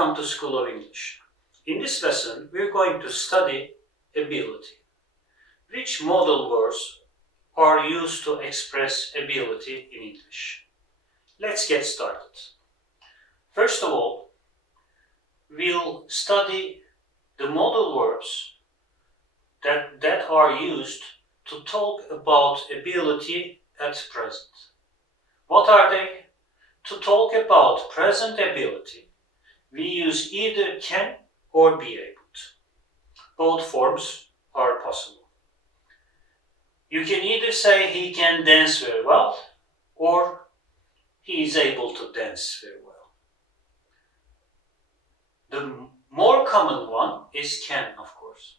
Welcome to School of English. In this lesson, we're going to study ability. Which modal verbs are used to express ability in English? Let's get started. First of all, we'll study the modal verbs that are used to talk about ability at present. What are they? To talk about present ability, we use either can or be able to. Both forms are possible. You can either say he can dance very well or he is able to dance very well. The more common one is can, of course.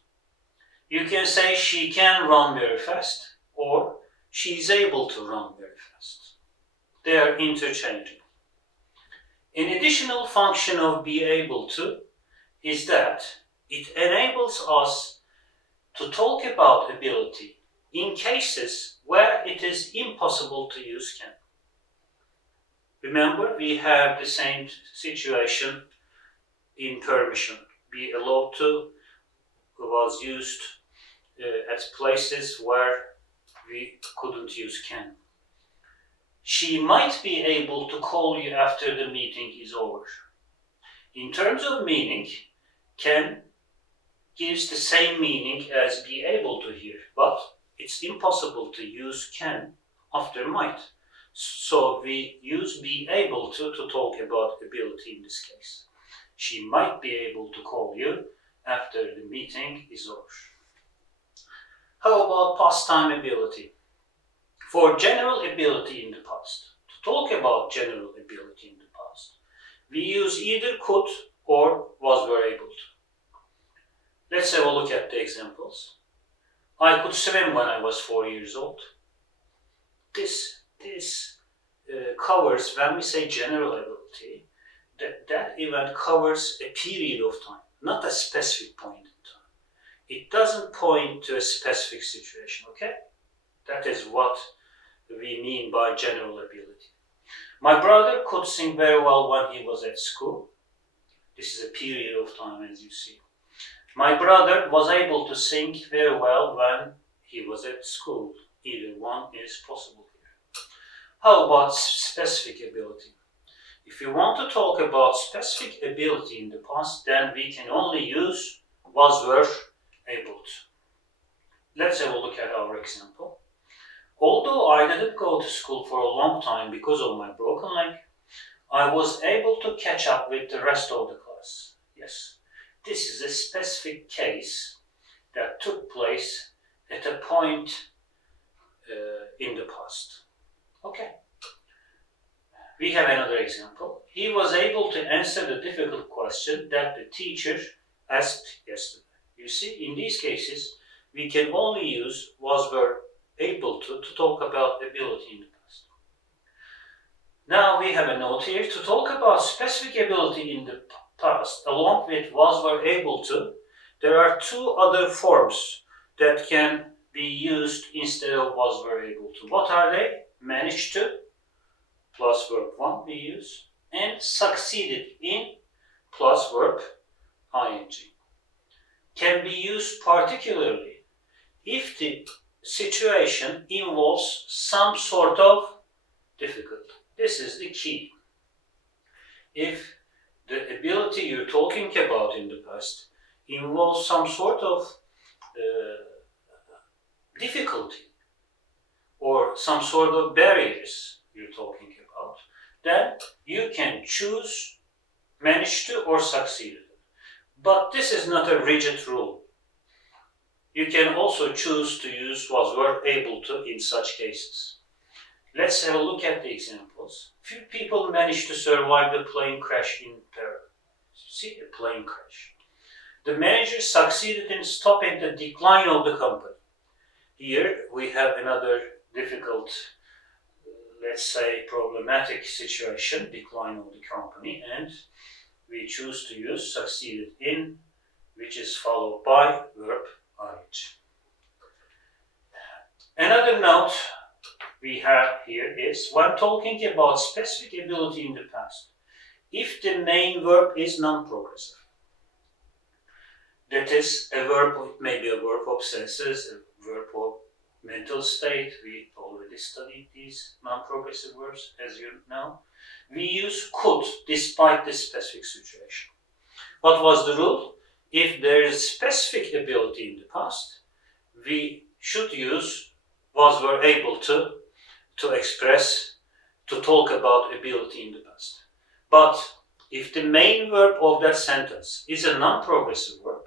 You can say she can run very fast or she is able to run very fast. They are interchangeable. An additional function of be able to is that it enables us to talk about ability in cases where it is impossible to use can. Remember, we have the same situation in permission. Be allowed to was used at places where we couldn't use can. She might be able to call you after the meeting is over. In terms of meaning, can gives the same meaning as be able to here, but it's impossible to use can after might. So we use be able to talk about ability in this case. She might be able to call you after the meeting is over. How about past time ability? For general ability in the past, to talk about general ability in the past, we use either could or was were able to. Let's have a look at the examples. I could swim when I was 4 years old. This covers, when we say general ability, that event covers a period of time, not a specific point in time. It doesn't point to a specific situation, okay? That is what we mean by general ability. My brother could sing very well when he was at school. This is a period of time, as you see. My brother was able to sing very well when he was at school. Either one is possible here. How about specific ability? If you want to talk about specific ability in the past, then we can only use was were able to. Let's have a look at our example. Although I didn't go to school for a long time because of my broken leg, I was able to catch up with the rest of the class. Yes, this is a specific case that took place at a point in the past. Okay. We have another example. He was able to answer the difficult question that the teacher asked yesterday. You see, in these cases, we can only use was were able to talk about ability in the past. Now we have a note here to talk about specific ability in the past along with was were able to. There are two other forms that can be used instead of was were able to. What are they? Managed to plus verb 1 we use, and succeeded in plus verb ing. Can be used particularly if the situation involves some sort of difficulty. This is the key. If the ability you're talking about in the past involves some sort of difficulty or some sort of barriers you're talking about, then you can choose managed to or succeeded. But this is not a rigid rule. You can also choose to use was were able to in such cases. Let's have a look at the examples. Few people managed to survive the plane crash in Paris. See, a plane crash. The manager succeeded in stopping the decline of the company. Here we have another difficult, let's say problematic situation, decline of the company, and we choose to use succeeded in, which is followed by verb ing. Another note we have here is when talking about specific ability in the past, if the main verb is non-progressive. That is, a verb, it may be a verb of senses, a verb of mental state. We already studied these non-progressive verbs, as you know. We use could despite the specific situation. What was the rule? If there is specific ability in the past, we should use was, were, able to express, to talk about ability in the past. But if the main verb of that sentence is a non-progressive verb,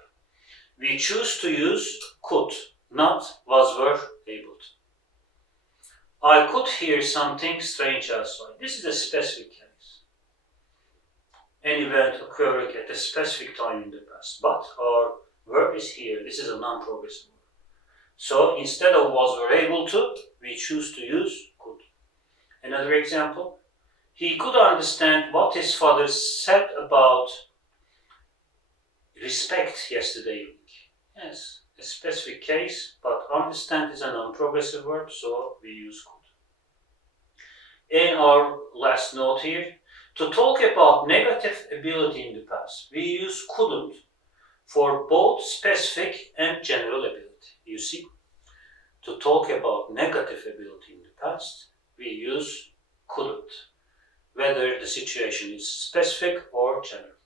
we choose to use could, not was, were, able to. I could hear something strange outside. This is a specific case. An event occurring at a specific time in the past. But our verb is here. This is a non-progressive verb. So instead of was, were, able to, we choose to use could. Another example. He could understand what his father said about respect yesterday evening. Yes, a specific case, but understand is a non-progressive verb, so we use could. In our last note here, to talk about negative ability in the past, we use couldn't for both specific and general ability. You see, to talk about negative ability in the past, we use couldn't, whether the situation is specific or general.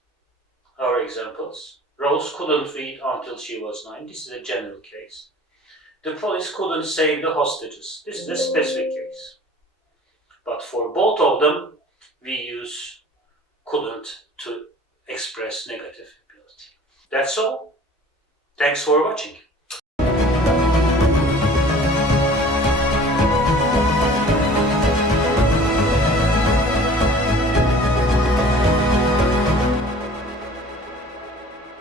Our examples: Rose couldn't read until she was 9. This is a general case. The police couldn't save the hostages. This is a specific case. But for both of them, we use couldn't to express negative ability. That's all. Thanks for watching.